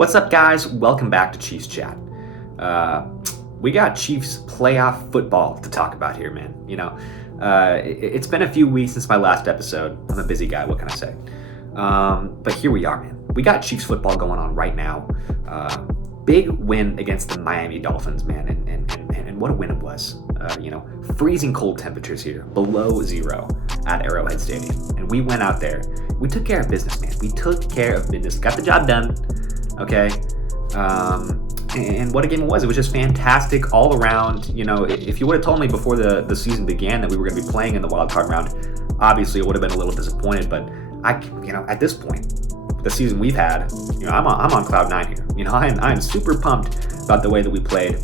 What's up, guys? Welcome back to Chiefs Chat. We got Chiefs playoff football to talk about here, man. It's been a few weeks since my last episode. I'm a busy guy, what can I say? But here we are, man. We got Chiefs football going on right now. Big win against the Miami Dolphins, man, and what a win it was. Freezing cold temperatures here, below zero at Arrowhead Stadium. And we went out there. We took care of business, man. We took care of business. Got the job done, okay? And what a game it was. It was just fantastic all around. If you would have told me before the season began that we were going to be playing in the Wildcard round, obviously I would have been a little disappointed. But at this point, the season we've had, I'm on cloud nine here. I'm super pumped about the way that we played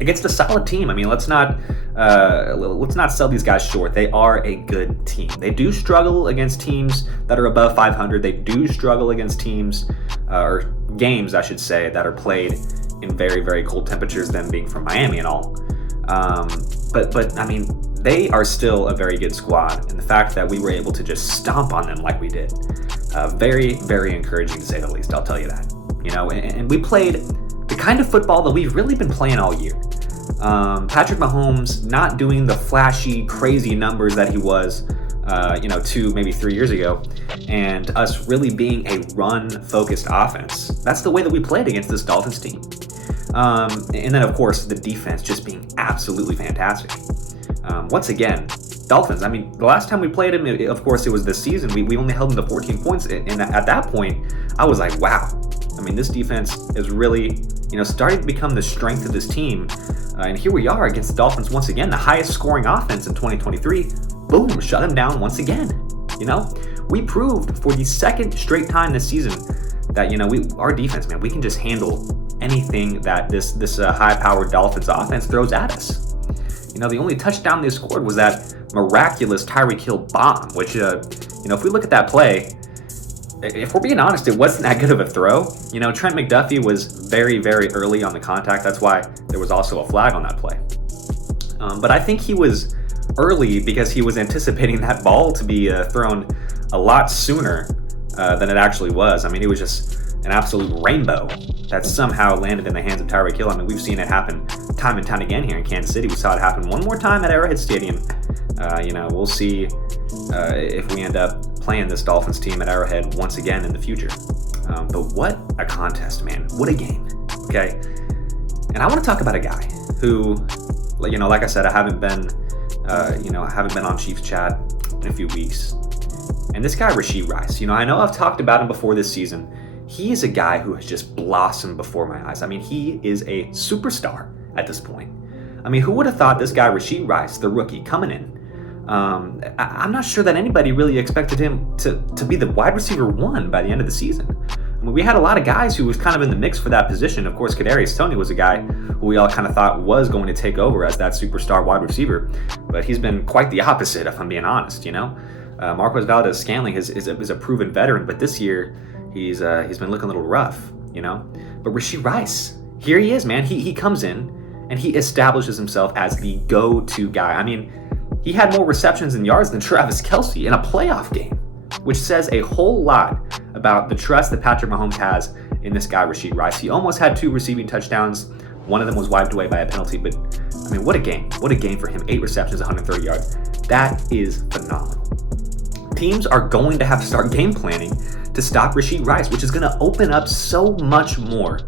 against a solid team. I mean, let's not sell these guys short. They are a good team. They do struggle against teams that are above 500. They do struggle against teams or games, I should say, that are played in very, very cold temperatures, them being from Miami and all. But I mean, they are still a very good squad, and the fact that we were able to just stomp on them like we did, very, very encouraging to say the least. I'll tell you that. And we played the kind of football that we've really been playing all year. Patrick Mahomes not doing the flashy, crazy numbers that he was, 2, maybe 3 years ago, and us really being a run-focused offense. That's the way that we played against this Dolphins team. And then, of course, the defense just being absolutely fantastic. Once again, Dolphins, I mean, the last time we played them, of course, it was this season. We only held them to 14 points, and at that point, I was like, wow. I mean, this defense is really, starting to become the strength of this team. And here we are against the Dolphins once again, the highest scoring offense in 2023. Boom, shut them down once again. We proved for the second straight time this season that, our defense, man, we can just handle anything that this high-powered Dolphins offense throws at us. The only touchdown they scored was that miraculous Tyreek Hill bomb, which, if we look at that play, if we're being honest, it wasn't that good of a throw. Trent McDuffie was very, very early on the contact. That's why there was also a flag on that play. But I think he was early because he was anticipating that ball to be thrown a lot sooner than it actually was. I mean, it was just an absolute rainbow that somehow landed in the hands of Tyreek Hill. I mean, we've seen it happen time and time again here in Kansas City. We saw it happen one more time at Arrowhead Stadium. We'll see if we end up playing this Dolphins team at Arrowhead once again in the future. But what a contest, man. What a game. Okay. And I want to talk about a guy who, like I said, I haven't been on Chiefs Chat in a few weeks. And this guy, Rashee Rice, I know I've talked about him before this season. He is a guy who has just blossomed before my eyes. I mean, he is a superstar at this point. I mean, who would have thought this guy, Rashee Rice, the rookie, coming in? I'm not sure that anybody really expected him to be the wide receiver 1 by the end of the season. I mean, we had a lot of guys who was kind of in the mix for that position. Of course, Kadarius Toney was a guy who we all kind of thought was going to take over as that superstar wide receiver, but he's been quite the opposite, if I'm being honest. Marquez Valdez-Scantling is a proven veteran, but this year he's been looking a little rough. But Rashee Rice, here he is, man. He comes in and he establishes himself as the go-to guy. I mean, he had more receptions and yards than Travis Kelce in a playoff game, which says a whole lot about the trust that Patrick Mahomes has in this guy, Rashee Rice. He almost had 2 receiving touchdowns. One of them was wiped away by a penalty, but I mean, what a game. What a game for him. 8 receptions, 130 yards. That is phenomenal. Teams are going to have to start game planning to stop Rashee Rice, which is going to open up so much more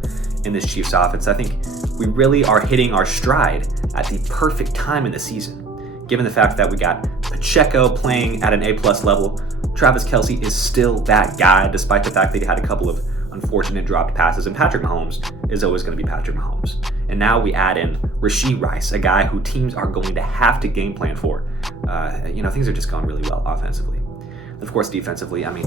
in this Chiefs offense. I think we really are hitting our stride at the perfect time in the season, given the fact that we got Pacheco playing at an A-plus level. Travis Kelce is still that guy, despite the fact that he had a couple of unfortunate dropped passes, and Patrick Mahomes is always going to be Patrick Mahomes. And now we add in Rashee Rice, a guy who teams are going to have to game plan for. Things are just going really well offensively. Of course, defensively, I mean,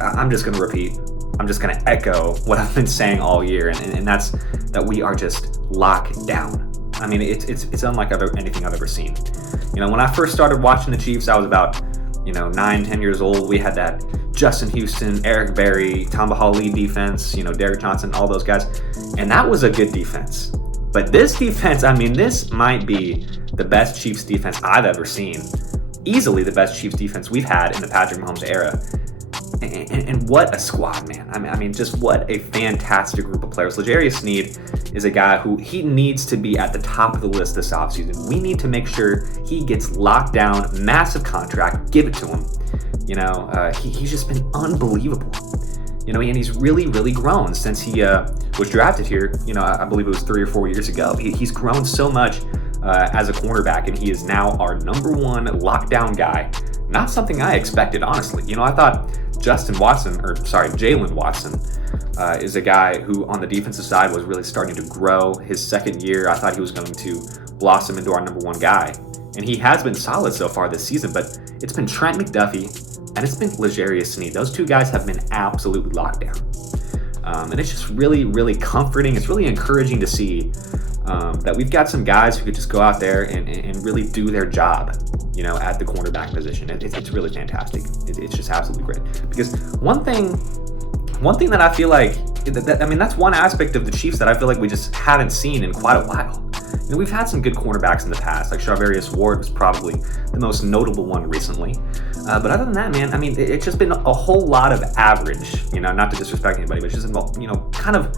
I'm just going to repeat. I'm just going to echo what I've been saying all year, and that's that we are just locked down. I mean, it's unlike anything I've ever seen. When I first started watching the Chiefs, I was about 9-10 years old. We had that Justin Houston, Eric Berry, Tamba Hali defense, Derrick Johnson, all those guys, and that was a good defense. But this defense, I mean, this might be the best Chiefs defense I've ever seen. Easily the best Chiefs defense we've had in the Patrick Mahomes era. And what a squad, man. I mean, just what a fantastic group of players. L'Jarius Sneed is a guy who he needs to be at the top of the list this offseason. We need to make sure he gets locked down, massive contract, give it to him. He's just been unbelievable. And he's really, really grown since he was drafted here. I believe it was 3 or 4 years ago. He's grown so much as a cornerback, and he is now our number one lockdown guy. Not something I expected, honestly. I thought Jalen Watson is a guy who on the defensive side was really starting to grow. His second year, I thought he was going to blossom into our number one guy. And he has been solid so far this season, but it's been Trent McDuffie and it's been L'Jarius Sneed. Those two guys have been absolutely locked down. And it's just really, really comforting. It's really encouraging to see that we've got some guys who could just go out there and really do their job, at the cornerback position. It's really fantastic. It's just absolutely great. Because one thing that I feel like, that's one aspect of the Chiefs that I feel like we just haven't seen in quite a while. We've had some good cornerbacks in the past, like Charvarius Ward was probably the most notable one recently. But other than that, man, it's just been a whole lot of average, not to disrespect anybody, but it's just, kind of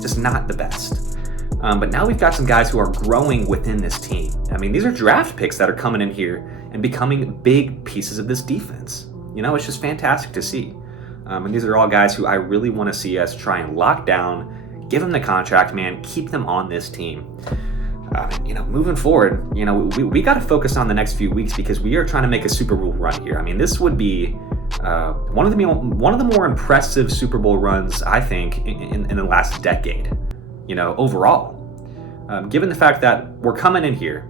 just not the best. But now we've got some guys who are growing within this team. These are draft picks that are coming in here and becoming big pieces of this defense. It's just fantastic to see. And these are all guys who I really want to see us try and lock down, give them the contract, man, keep them on this team. Moving forward, we got to focus on the next few weeks because we are trying to make a Super Bowl run here. This would be one of the more impressive Super Bowl runs, I think, in the last decade. Overall, given the fact that we're coming in here,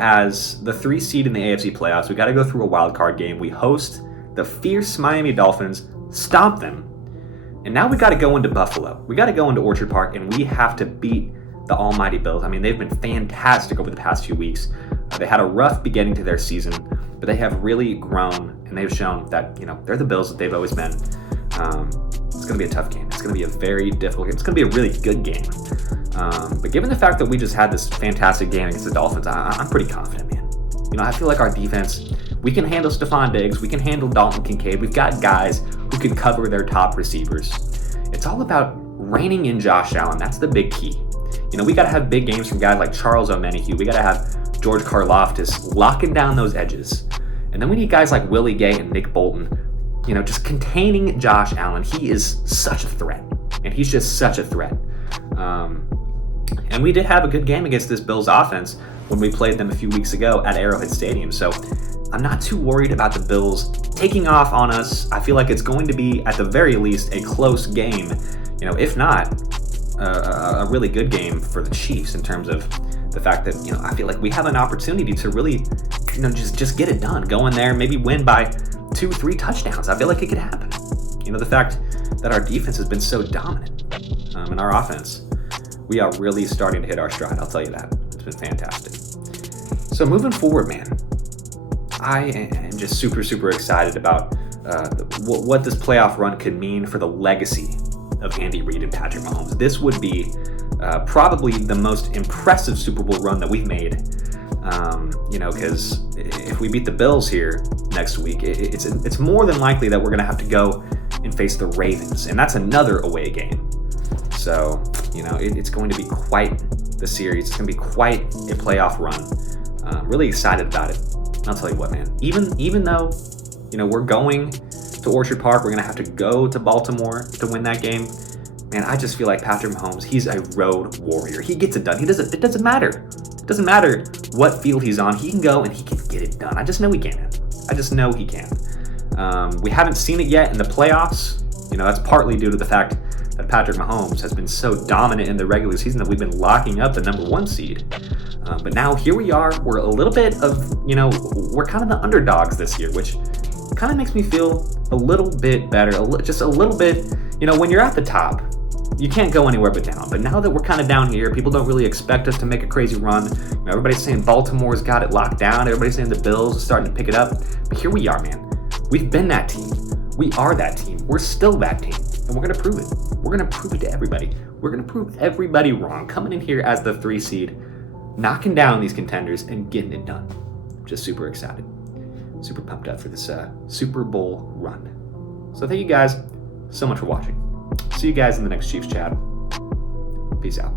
as the 3 seed in the AFC playoffs, we got to go through a wildcard game. We host the fierce Miami Dolphins, stomp them, and now we got to go into Buffalo. We got to go into Orchard Park, and we have to beat the almighty Bills. They've been fantastic over the past few weeks. They had a rough beginning to their season, but they have really grown, and they've shown that, they're the Bills that they've always been. It's going to be a tough game. It's going to be a very difficult game. It's going to be a really good game. But given the fact that we just had this fantastic game against the Dolphins, I'm pretty confident, man. I feel like our defense, we can handle Stephon Diggs. We can handle Dalton Kincaid. We've got guys who can cover their top receivers. It's all about reining in Josh Allen. That's the big key. We got to have big games from guys like Charles Omenihu. We got to have George Karlaftis locking down those edges. And then we need guys like Willie Gay and Nick Bolton, just containing Josh Allen. He is such a threat. And he's just such a threat. And we did have a good game against this Bills offense when we played them a few weeks ago at Arrowhead Stadium. So I'm not too worried about the Bills taking off on us. I feel like it's going to be, at the very least, a close game. If not, a really good game for the Chiefs in terms of the fact that, I feel like we have an opportunity to really, just get it done. Go in there, maybe win by 2-3 touchdowns. I feel like it could happen. The fact that our defense has been so dominant in our offense, we are really starting to hit our stride. I'll tell you that. It's been fantastic. So moving forward, man, I am just super, super excited about what this playoff run could mean for the legacy of Andy Reid and Patrick Mahomes. This would be probably the most impressive Super Bowl run that we've made. Because if we beat the Bills here next week, it's more than likely that we're going to have to go and face the Ravens, and that's another away game. So, it's going to be quite the series. It's going to be quite a playoff run. Really excited about it. I'll tell you what, man. Even though, we're going to Orchard Park, we're going to have to go to Baltimore to win that game. Man, I just feel like Patrick Mahomes, he's a road warrior. He gets it done. It doesn't matter. It doesn't matter what field he's on. He can go and he can get it done. I just know he can. We haven't seen it yet in the playoffs. That's partly due to the fact that Patrick Mahomes has been so dominant in the regular season that we've been locking up the number 1 seed. But now here we are. We're a little bit of, we're kind of the underdogs this year, which kind of makes me feel a little bit better. Just a little bit, when you're at the top, you can't go anywhere but down. But now that we're kind of down here, people don't really expect us to make a crazy run. Everybody's saying Baltimore's got it locked down. Everybody's saying the Bills are starting to pick it up. But here we are, man. We've been that team. We are that team. We're still that team. And we're going to prove it. We're going to prove it to everybody. We're going to prove everybody wrong. Coming in here as the 3 seed, knocking down these contenders and getting it done. Just super excited. Super pumped up for this Super Bowl run. So thank you guys so much for watching. See you guys in the next Chiefs chat. Peace out.